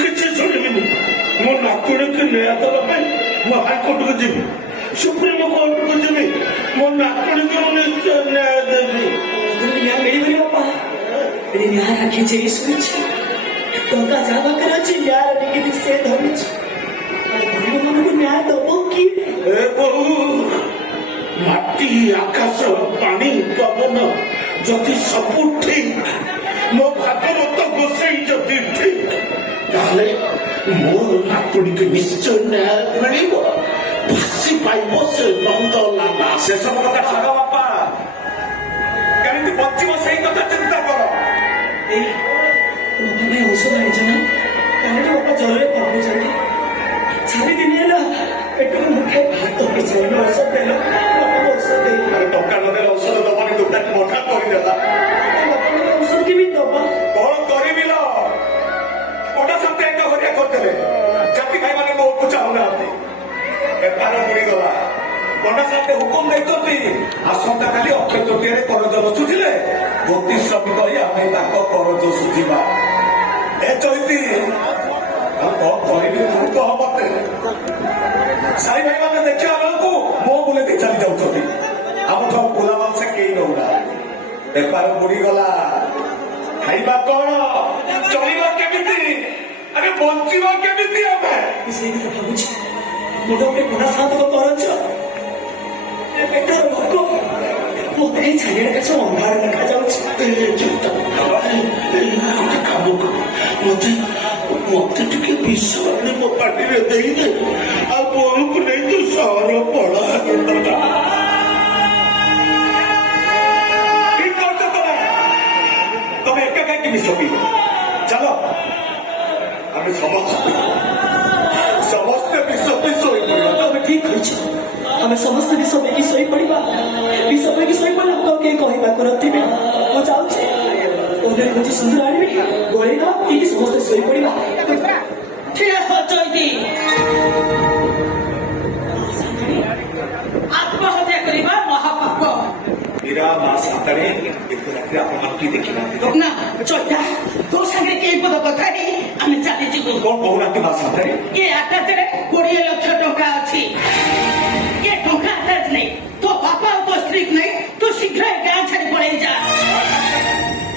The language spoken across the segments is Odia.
କିଛି ଶୁଣିବିନି। ମୋ ନାତୁଣୀକୁ ନ୍ୟାୟ ଦେବା ପାଇଁ ମୁଁ ହାଇକୋର୍ଟକୁ ଯିବି, ସୁପ୍ରିମକୋର୍ଟକୁ ଯିବି। ମୋ ନାତୁଣୀକୁ ମୁଁ ନିଶ୍ଚୟ ନ୍ୟାୟ ଦେବି। ନ୍ୟାୟ ମିଳିବନି ବାପା। ନ୍ୟାୟ ଆଖି ଚେଇ ଶୋଇଛି, ଟଙ୍କା ଯାହା ପାଖରେ ଅଛି ନ୍ୟାୟ ନେଇକି ସେ ଧରୁଛି। ମାନଙ୍କୁ ନ୍ୟାୟ ଦବ କି? ଏ ବୋହୁ, ମାଟି ଆକାଶ ପାଣି ପବନ ଯଦି ସବୁ ଠିକ, ମୋ ଭାଗବତ ଗୋସାଇ ଯଦି ଠିକ, ତାହେଲେ ମୋ ନାତୁଣୀକୁ ନିଶ୍ଚୟ ନ୍ୟାୟ ମିଳିବ। ଭାସି ପାଇବ ସେ ନନ୍ଦ ଲାଲା। ସେସବୁ କଥା ଛାଡ଼ ବାପା, କେମିତି ବଞ୍ଚିବ ସେଇ କଥା ଚିନ୍ତା କର। ବାପା ଔଷଧ ଆଣିଛ ନା? କାଲି ବାପା ଜ୍ୱରରେ ପକାଉଛନ୍ତି। 4 ଦିନ ହେଲା ପେଟକୁ ମୁଖେ ଭାତ ହେଇଯାଏ। ଔଷଧ ଦେଲ, ଔଷଧ ଦେଇ ଟଙ୍କା ନଦେଲେ ଔଷଧ ଦବାନି, ଦୁର୍ଦାକି ମଠା କରିଦେଲା। ଔଷଧ କେମିତି ଦବା? କଣ କରିବି ଲ? କୋଟା ସପ୍ତାହ ଏକ ହରିଆ କରିଦେଲେ। ଜାତି ଭାଇମାନେ ବହୁତ ଚାହୁଁନାହାନ୍ତି। ବେପାର ବୁଡ଼ିଗଲା। କୋଟା ସପ୍ତାହ ହୁକୁମ ଦେଇଛନ୍ତି, ଆସନ୍ତାକାଲି ଅକ୍ଷୟ ତୃତୀୟାରେ କରଜ ବସୁଥିଲେ ଜ୍ୟୋତି ଶ୍ରମିକ ହୋଇ ଆମେ ତାଙ୍କ କରଜ ଶୁଝିବା। ଏ ଚୈତି କଣ କରିବି ମୁଁ କହ ମତେ? ସାଇ ଭାଇମାନେ ଦେଖିଲା ବେଳକୁ ମୋ ବୁଲେଇ ଚାଲି ଯାଉଛନ୍ତି। ଆମଠୁ ବୁଲା ମାଂସ କେହି ନଉନାହାନ୍ତି। ବେପାର ବୁଡ଼ିଗଲା। ଖାଇବା କଣ, ଚଳିବା କେମିତି, ଆରେ ବଞ୍ଚିବା କେମିତି ଆମେ? ସେଇ କଥା ଭାବୁଛି। ମୁଣ୍ଡ ଉପରେ କୋଣା ସାଧକ କରଛ, ପେଟର ଭୋକ ମତେ ଏଇ ଚାରିଆଡେ କାଛ ଅନ୍ଧାର ଦେଖାଯାଉଛି। ଗୋଟେ କାମ କର, ମତେ ଟିକେ ବିଷ ଆଣି ମୋ ପାଟିରେ ଦେଇଦେ, ଆଉ ବୋଉକୁ ନେଇ ତୁ ସହର ପଳା। ଠିକ କରୁଛ ତମେ ଏକା କାହିଁକି ବିଷ ପିଇବ? ଚାଲ ଆମେ ସମସ୍ତେ ବିଷ ପିଇ ଶୋଇପଡ଼ିବା। ତମେ ଠିକ କହିଛ, ଆମେ ସମସ୍ତେ ବିଷ ପଇକି ଶୋଇପଡ଼ିବା। ବିଷ ପଇକି ଶୋଇପଡ଼ିଲେ ଆଉ କେହି କହିବାକୁ ନଥିବେ। ମୁଁ ଯାଉଛି, ଓରେ ବୁଝି ସୁନ୍ଦର ଆଣିବି, ଗୋଳେଇ ଦବା, ପିଇକି ସମସ୍ତେ ଶୋଇପଡ଼ିବା। ଠିଆ ହୋ ଚୈତି। ଆତ୍ମହତ୍ୟା କରିବା ମହାପାପ। ମୀରା ମା ସାନ୍ତାଣୀ ଏତେ ରାତିରେ ଆପଣମାନଙ୍କୁ କିଏ ଦେଖିନାହାନ୍ତି ତ? ନା ଚୈତା, ତୋ ସାଙ୍ଗରେ କେହି ପଦ କଥା ହେଇ ଆମେ ଚାଲିଯିବୁ। କଣ କହୁନାହାନ୍ତି ମା ସାନ୍ତାଣୀ? ଏ ଆଟାଚରେ 20 ଲକ୍ଷ ଟଙ୍କା ଅଛି। ଏ ଟଙ୍କା ଆଟାଚ ନେଇ ତୋ ବାପା ଆଉ ତୋ ସ୍ତ୍ରୀ ନେଇ ତୁ ଶୀଘ୍ର ଏ ଗାଁ ଛାଡ଼ି ପଳେଇ ଯା।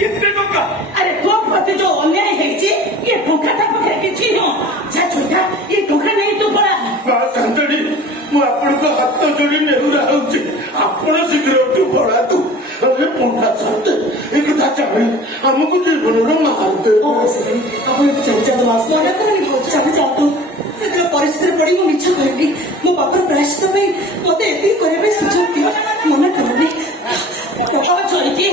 ଏତେ ଟଙ୍କା? ଆରେ ତୋ ପ୍ରତି ଯୋଉ ଅନ୍ୟାୟ ହେଇଛି, ଏ ଟଙ୍କା ତା ପାଖରେ କିଛି ନୁହଁ। ଯା ଚୈତା, ଏ ଟଙ୍କା ନେଇ ତୁ ପଳା। ମା ସାନ୍ତାଣୀ, ମୁଁ ଆପଣଙ୍କ ହାତ ଯୋଡ଼ି ନେହୁରା ହଉଛି, ଆପଣ ଶୀଘ୍ର ଉଠି ପଳାନ୍ତୁ। ପୁଣ୍ଠା ସାନ୍ତେ ଏ କଥା ଜାଣି ଆମକୁ ଜୀବନର ମାରିଦେ। ଆପଣ ଚାଲି ଯାଆନ୍ତୁ, ଆସନା ଚାଲି ଯାଆନ୍ତୁ। ସେତେବେଳେ ପରିସ୍ଥିତିରେ ପଡ଼ି ମୁଁ ମିଛ କହିବି। ମୋ ବାପାର ପ୍ରାୟଶ୍ଚିତ ପାଇଁ ମତେ ଏତିକି କରିବା ପାଇଁ ସୁଯୋଗ ଦିଅ, ମନା କରନି। ଚୈତି,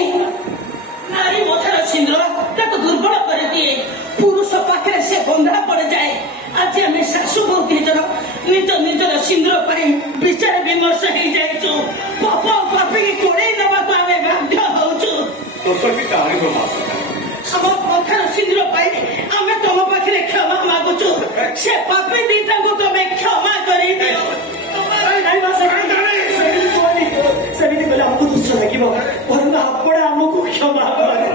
ନାରୀ ମଥାର ଛିନ୍ଦ୍ର ତାକୁ ଦୁର୍ବଳ କରିଦିଏ। ପୁରୁଷ ପାଖରେ ସେ ବନ୍ଧା ପଡ଼ିଯାଏ। ଆଜି ଆମେ ଶାଶୁ ବୋହୂ ଦି ଜଣ ନିଜର ଛିନ୍ଦ୍ର ପାଇଁ ବିଚାର ବିମର୍ଶ ହେଇଯାଇଛୁ। ପାପ ପାପିକି କୋଳେଇ ନେବାକୁ ଆମେ ବାଧ୍ୟ ହଉଛୁ। ଦୋଷ ବି କାହାରିବ ମା ସାନ୍ତାଣୀ। ଆମ ପଥର ଛିନ୍ଦ୍ର ପାଇଁ ଆମେ ତମ ପାଖରେ କ୍ଷମା ମାଗୁଛୁ। ସେ ପାପି ଦିଟାଙ୍କୁ ତମେ କ୍ଷମା କରିଦିଅ। ସେମିତି କଲେ ଆମକୁ ଦୁଃଖ ଲାଗିବ, ବରଂ ଆପଣ ଆମକୁ କ୍ଷମା କରେ।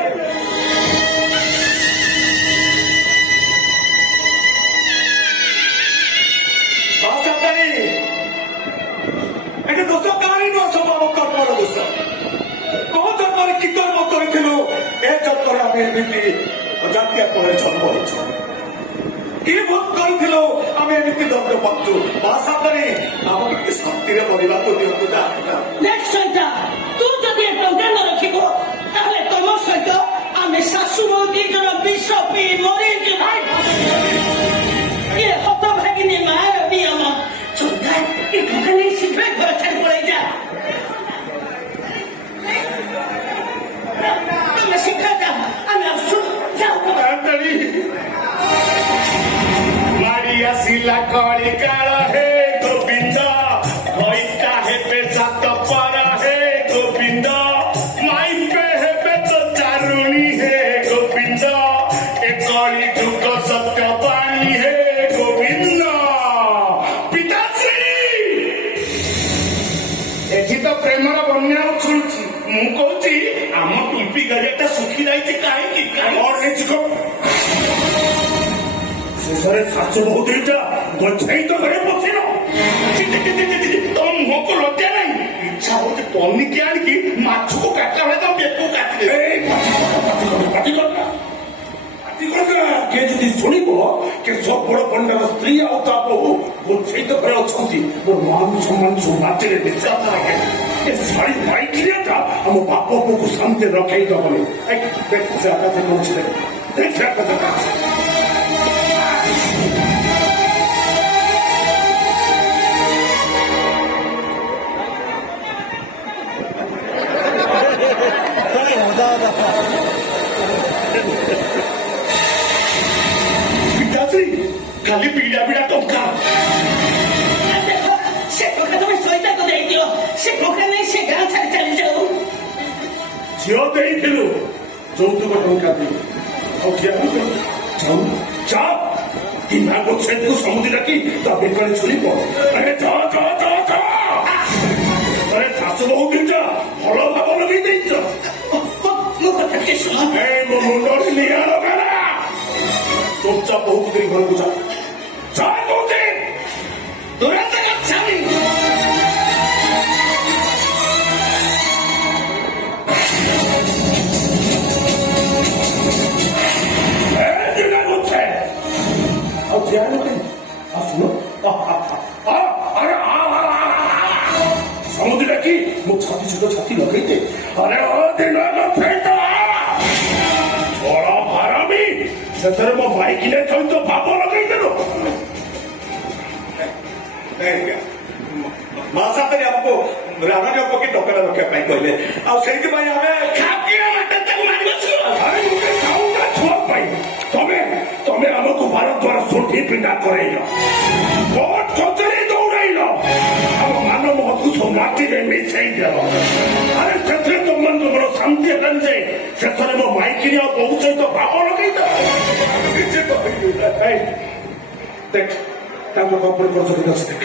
ମା ସାନ୍ତାଣୀ, ଏଠି ଦୋଷ କାହାରି ନୁହଁ, ସବୁ ଆମ କର୍ମର ଦୋଷ। କୋଉ ଜନ୍ମରେ କି କର୍ମ କରିଥିଲୁ, ଏ ଜନ୍ମରେ ଆମେ ଏମିତି ଜାତୀୟ ପରେ ଜନ୍ମ ହେଇଛୁ। କି ଭୋଗ କରିଥିଲୁ, ଆମେ ଏମିତି ଦଣ୍ଡ ପାଉଛୁ। ମା ସାନ୍ତାଣୀ, ଆମକୁ ଟିକେ ଶାନ୍ତିରେ ମରିବାକୁ ଦିଅନ୍ତୁ। ତୁ ଯଦି ଏ ଟଙ୍କା ନ ରଖିବୁ, ତାହେଲେ ତମ ସହିତ ଆମେ ଶାଶୁ ବୋହୂ ଦି ଜଣ ବିଷ ପିଇ ମରିଯିବୁ। ଏ ହତ ଭାଗିନୀ ମାର ନିୟମ। ଚୈତା, ଏ ଟଙ୍କା ନେଇ ଶୀଘ୍ର ଘର ଛାଡ଼ି ପଳେଇ ଯା। ତମେ ଶୀଘ୍ର ଯା, ଆମେ ଆସୁଛୁ। ସାନ୍ତାଣୀ, ମାଡ଼ି ଆସିଲା କଳି କାଳ, ହେ ଗୋବିନ୍ଦ ହଇତା ହେବେ ସାତ ପର, ହେ ଗୋବିନ୍ଦ ମାଇପେ ହେବେ ତ ଚାରୁଣୀ, ହେ ଗୋବିନ୍ଦ ଏ କଳି ଯୁଗ ସତ୍ୟ ବାଣୀ, ହେ ଗୋବିନ୍ଦ। ପିତାଶ୍ରୀ, ଏଠି ତ ପ୍ରେମର ବନ୍ୟା ଉଛୁଳୁଛି। ମୁଁ କହୁଛି ଆମ ଟୁମ୍ପି ଗାଡ଼ିଆଟା ଶୁଖି ଯାଇଛି କାହିଁକି? ଶେଷରେ ଶାଶୁ ବୋହୂ ଦୁଇଟା ଗଛେଇ ତ ଘରେ ବସିଲ। ତମ ମୁହଁକୁ ଲଜ୍ଜା ନାହିଁ? ଇଚ୍ଛା ହଉଛି ପନିକି ଆଣିକି ମାଛକୁ କାଟିଲା ବେଳେ ତମ ବେକୁ କାଟିଲେ। କିଏ ଯଦି ଶୁଣିବ କି ସବୁବଡ ପଣ୍ଡାର ସ୍ତ୍ରୀ ଆଉ ତା ବୋହୂ ଗୋଛେଇ ତ ଘରେ ଅଛନ୍ତି, ମୋର ମାନ ସମ୍ମାନ ସବୁ ମାଟିରେ ନିଶ୍ୱାସ ରଖେ। ଏ ଶାଢୀ ପାଇକିରିଆଟା ଆମ ବାପ ପୁଅକୁ ଶାନ୍ତି ରଖେଇ ଦବନି। ସେ ଆକାଶ କହୁଛି ଦେଖ ଆକାଶ। ଖାଲି ପିଡ଼ା ପିଡ଼ା ଟଙ୍କା ସେ ଟଙ୍କା ତମେ ସଇତାକୁ ଦେଇଦିଅ। ସେ ଟଙ୍କା ନେଇ ସେ ଗାଁ ଛାଡ଼ି ଚାଲିଯାଉ। ଝିଅ ଦେଇଥିଲୁ ଯୌତୁକ ଟଙ୍କା ଦେଇ ଆଉ ଯା ଦିନା ଗୋଛେକୁ ସମୁଦ୍ର ଡାକି ତା ବେକରେ ଛୁରୀ ପଡ। ଶାଶୁ ବୋହୂ ଦୁଇଟା ଭଲ ଭାବ ଲଗେଇ ଦେଇଛ। ମୋ କଥା ଟିକେ ଶୁଣ। ମୋ ମୁଣ୍ଡରେ ନିଆଁ ଲଗାନା। ଚୁପଚାପ ବୋହୂକୁ ଦେଇ ଘରକୁ ଯା। ତୁରନ୍ତ ଗଚ୍ଛାମି। ଆଉ ଠିଆ ଆସୁନ ସମୁଦ୍ର ଡାକି ମୋ ଛାତି ଛୋଟ ଛାତି ଲଗେଇଦେ। ଆରେ ଓ ଦିନ ହାରାମି ସେଥିରେ ମୋ ମାଇକିନେ ସହିତ ଭାବ ଲଗେଇଦେଲୁ। ମା ସାଥିରେ ଆମକୁ ରାଣୀ ପକେଇ ଟଙ୍କା ରଖିବା ପାଇଁ କହିଲେ, ଆଉ ସେଇଥିପାଇଁ ଆମେ ଛୁଆ ପାଇଁ ତମେ ଆମକୁ ବାର ଦ୍ୱାରା ସୋଠି ପିଣ୍ଡା କରେଇଲ, କୋର୍ଟ କଚେରୀ ଦୌଡେଇଲ, ଆମ ମାନ ମହତକୁ ସବୁ ମାଟିରେ ମିଶେଇ ଦେଲ। ଆରେ ସେଥିରେ ତମର ଶାନ୍ତି ହେଲାନି ଯେ ସେଥିରେ ମୋ ମାଇକିନି ଆଉ ବୋହୂ ସହିତ ଭାବ ଲଗେଇଦେଲ। ଦେଖ ତାଙ୍କ କପଡେ କରୁଛନ୍ତି ଦେଖ।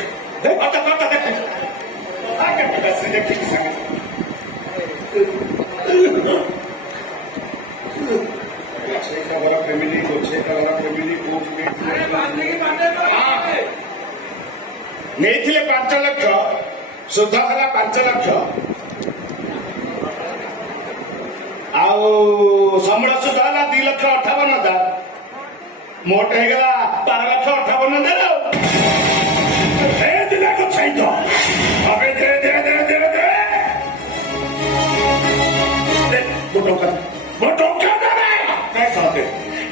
ନେଇଥିଲେ 5 ଲକ୍ଷ, ସୁଧ ହେଲା 5 ଲକ୍ଷ, ଆଉ ସମୂଳ ସୁଧ ହେଲା 2,58,000, ମୋଟ ହେଇଗଲା 12,58,000।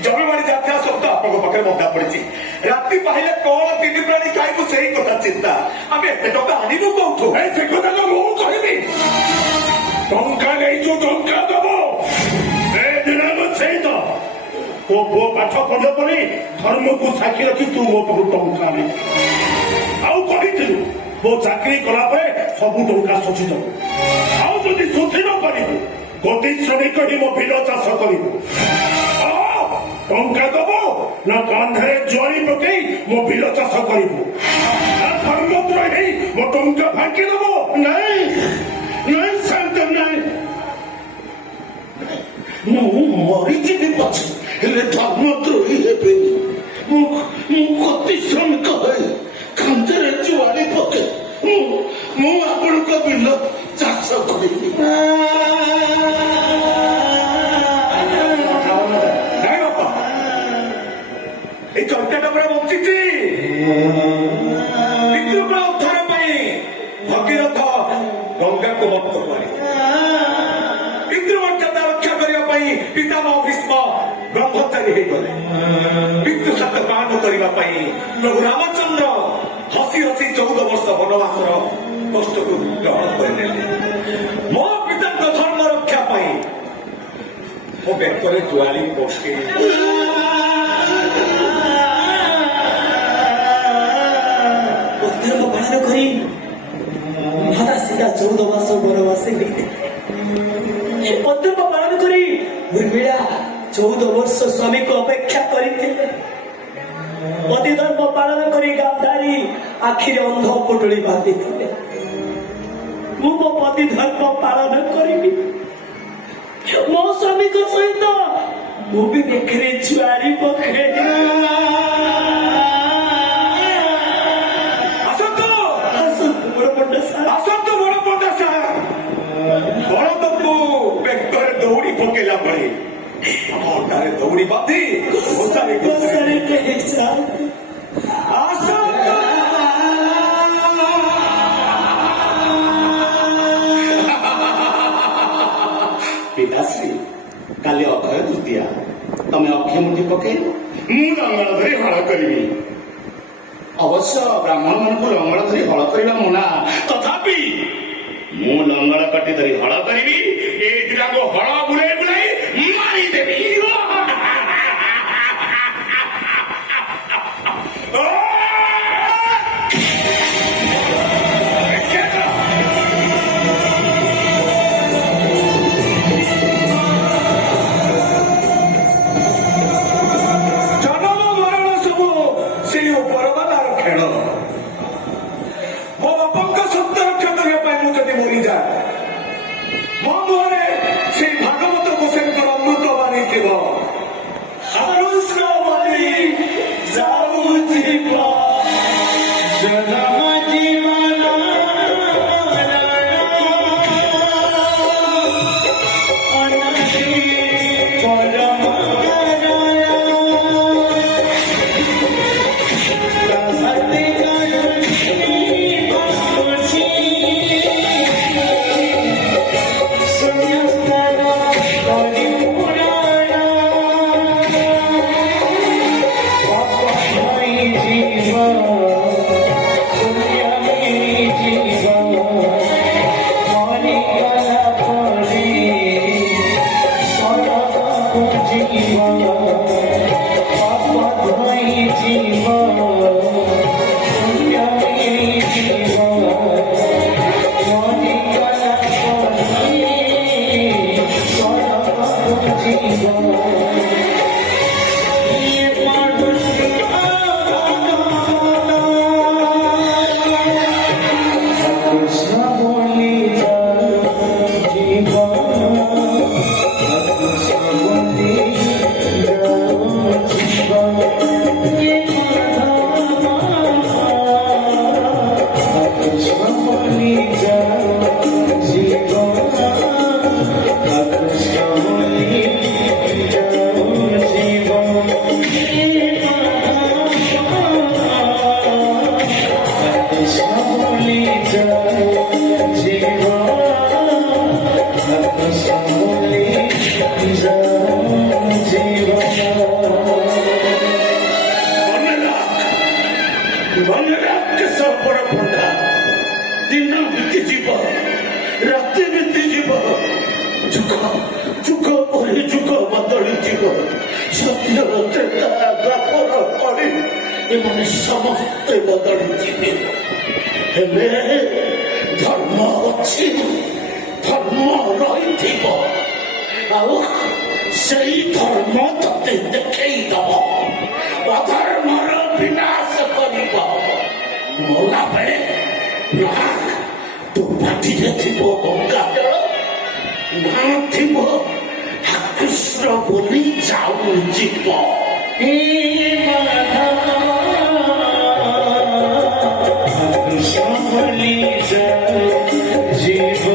ଜମିବାଡି ଯାତ୍ରା ସବୁ ଆପଣଙ୍କ ପାଖରେ ବନ୍ଧା ପଡିଛି। ରାତି ପାହିଲେ କଣ 3 ପ୍ରାଣୀ ଖାଇବୁ ସେଇ କଥା ଚିନ୍ତା। ଆମେ ଏତେ ଟଙ୍କା ଆଣିବୁ କୋଉଠୁ? ସେ କଥା ତ ମୁଁ କହିବି। ଟଙ୍କା ନେଇଛୁ ଟଙ୍କା ଦବ। ଏ ଦିନ ସେଇ ତ ତୋ ପୁଅ ପାଠ ପଢିବ ବୋଲି ଧର୍ମକୁ ସାକ୍ଷୀ ରଖି ତୁ ମୋ ପାଖରୁ ଟଙ୍କା ଆଣି ଆଉ କହିଥିଲୁ ମୋ ଚାକିରି କଲା ପରେ ସବୁ ଟଙ୍କା ଶୋଷି ଦବୁ। ଆଉ ଯଦି ଶୋଷି ନ ପାରିବୁ ଗୋଟି ଶ୍ରମିକ ହିଁ ମୋ ବିଲ ଚାଷ କରିବୁ। ଟଙ୍କା ଦବ ନା କାନ୍ଧରେ ଜରି ପକେଇ ମୋ ବିଲ ଚାଷ କରିବୁ। ଧର୍ମଦ୍ରୋହ ହେଇ ମୋ ଟଙ୍କା ଫାଙ୍କି ଦବ। ନାଇଁ ନାଇଁ ଶାନ୍ତ ନାଇଁ, ମୁଁ ମରିଯିବି ପଛେ ହେଲେ ଧର୍ମଦ୍ରୋହୀ ହେବେନି। ମୁଁ ଅତି ଶ୍ରମିକ ହଏ କାନ୍ଧରେ ଜୁଆରି ପକେ ମୁଁ ଆପଣଙ୍କ ବିଲ ଚାଷ କରିବି। এই চরকাটা পুরা বঞ্চিছি পিতৃপুর উদ্ধার ପାଇଁ ଭଗୀରଥ ଗଙ୍ଗାକୁ ମତ କରି ପିତୃମର୍ଯ୍ୟାଦା ରକ୍ଷା କରିବା ପାଇଁ ପିତାମହ ଭୀଷ୍ମ ବ୍ରହ୍ମଚାରୀ ହେଇଗଲେ। ପିତୃ ସାଥ ପାଳନ କରିବା ପାଇଁ ପ୍ରଭୁ ରାମଚନ୍ଦ୍ର ହସି ହସି 14 ବର୍ଷ ବନବାସର କଷ୍ଟକୁ ଗ୍ରହଣ କରିନେଲେ। ମୋ ପିତାଙ୍କ ଧର୍ମ ରକ୍ଷା ପାଇଁ ମୋ ବେକରେ ଜୁଆଳି ପକେଇ ଧର୍ମ ପାଳନ କରି ଭାତା ସୀତା 14 ବର୍ଷ ବନବାସୀ ଏ ଧର୍ମ ପାଳନ କରି ଉର୍ମିଳା 14 ବର୍ଷ ସ୍ୱାମୀକୁ ଅପେକ୍ଷା କରିଥିଲେ। ପତି ଧର୍ମ ପାଳନ କରି ଗାନ୍ଧାରୀ ଆଖିରେ ଅନ୍ଧ ପୁଟୁଳି ବାନ୍ଧିଥିଲେ। ମୁଁ ମୋ ପତି ଧର୍ମ ପାଳନ କରିବି। ମୋ ସ୍ୱାମୀଙ୍କ ସହିତ ମୁଁ ବି ବେକରେ ଜୁଆରି ପକେଇ ଦୌଡ଼ି ବାନ୍ଧି ଘୋଷାରେ ଘୋଷାରେ ନେଇଯା। ଆସ ପିତାଶ୍ରୀ କାଲି ଅକ୍ଷୟ ତୃତୀୟା ତମେ ଅକ୍ଷୟ ମୁଠି ପକେଇବ ମୁଁ ଲଙ୍ଗଳ ଧରି ହଳ କରିବି ଅବଶ୍ୟ ବ୍ରାହ୍ମଣ ମାନଙ୍କୁ ଲଙ୍ଗଳ ଧରି ହଳ କରିବା ମନା ତଥାପି ମୁଁ ଲଙ୍ଗଳ କଟି ଧରି ହଳ କରିବି ଏ ଦିଟାକୁ ହଳ ବୁଲେଇ ବୁଲେଇ ମାରିଦେବି ଜନ୍ମ ମରଣ ସବୁ ସେଇ ଉପରବାଲାର ଖେଳ ମୋ ବାପାଙ୍କ ସତ୍ୟ ରକ୍ଷା କରିବା ପାଇଁ ମୁଁ ଯଦି ମରିଯାଏ ମୋ ମୁହଁରେ ସେଇ ଭାଗବତ ଗୋସାଇଙ୍କର ଅମୃତ ବାଣୀ ଥିବ ଆରୁଷ ବଳି ଯାଉଥିବ ଜନମ ଜୀବନ ଦିନ ବିତିଯିବ ରାତି ବିତିଯିବ ଯୁଗ ଯୁଗ ପରେ ଯୁଗ ବଦଳିଯିବ ସତ୍ୟ ତ୍ରେତା ଦ୍ୱାପର କଳି ଏମାନେ ସମସ୍ତେ ବଦଳିଯିବେ ହେଲେ ଧର୍ମ ଅଛି ଧର୍ମ ରହିଥିବ ଆଉ ସେଇ ଧର୍ମ ତତେ ଦେଖେଇଦବ ଅଧର୍ମର ବିନାଶ କରିବ ମଲା ବେଳେ ନା ତୋ ପାଟିରେ ଥିବ ଗଙ୍ଗା ଜଳ ନା ଥିବ କୃଷ୍ଣ ବୋଲି ଯାଉ ଯିବ କୃଷ୍ଣ ବୋଲି ଯିବ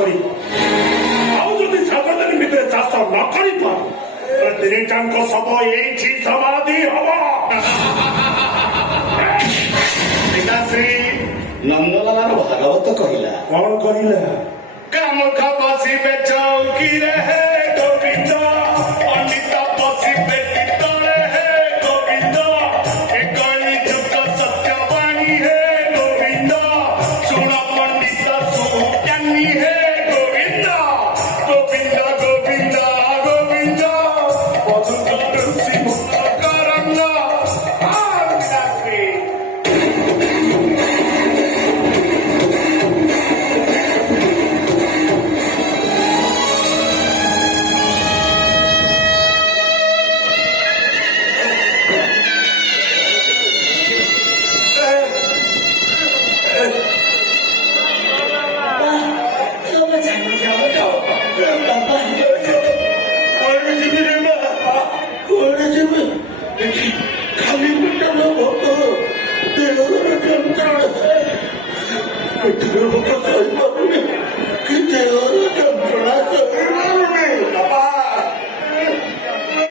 କରିବ ଆଉ ଯଦି 7 ଦିନ ଭିତରେ ଚାଷ ନ କରିପାର ତିନିଟାଙ୍କ ଶବ ଏଇଠି ସମାଧି ହବ ପିତାଶ୍ରୀ ନନ୍ଦଲାଲାର ଭାଗବତ କହିଲା କଣ କହିଲା କାମୁଖ ବସିବେ ଚୌକିରେ ହେ ଗୋବିନ୍ଦ ପଣ୍ଡିତ ବସିବେ ତଳେ ହେ ଗୋବିନ୍ଦ ଏ କଳି ଯୁଗ ସତ୍ୟବାଣୀ ହେ ଗୋବିନ୍ଦ ଶୁଣ ପଣ୍ଡିତ ସୁଜ୍ଞାନୀ ହେ ଗୋବିନ୍ଦ ଗୋବିନ୍ଦ ଗୋବିନ୍ଦ ଗୋବିନ୍ଦ ମଧୁକ ଋଷି କରଙ୍ଗ ଖାଲି ପେଟର ଭୋକ ଦେହର ଯନ୍ତ୍ରଣା ପେଟର ଭୋକ ସହିତ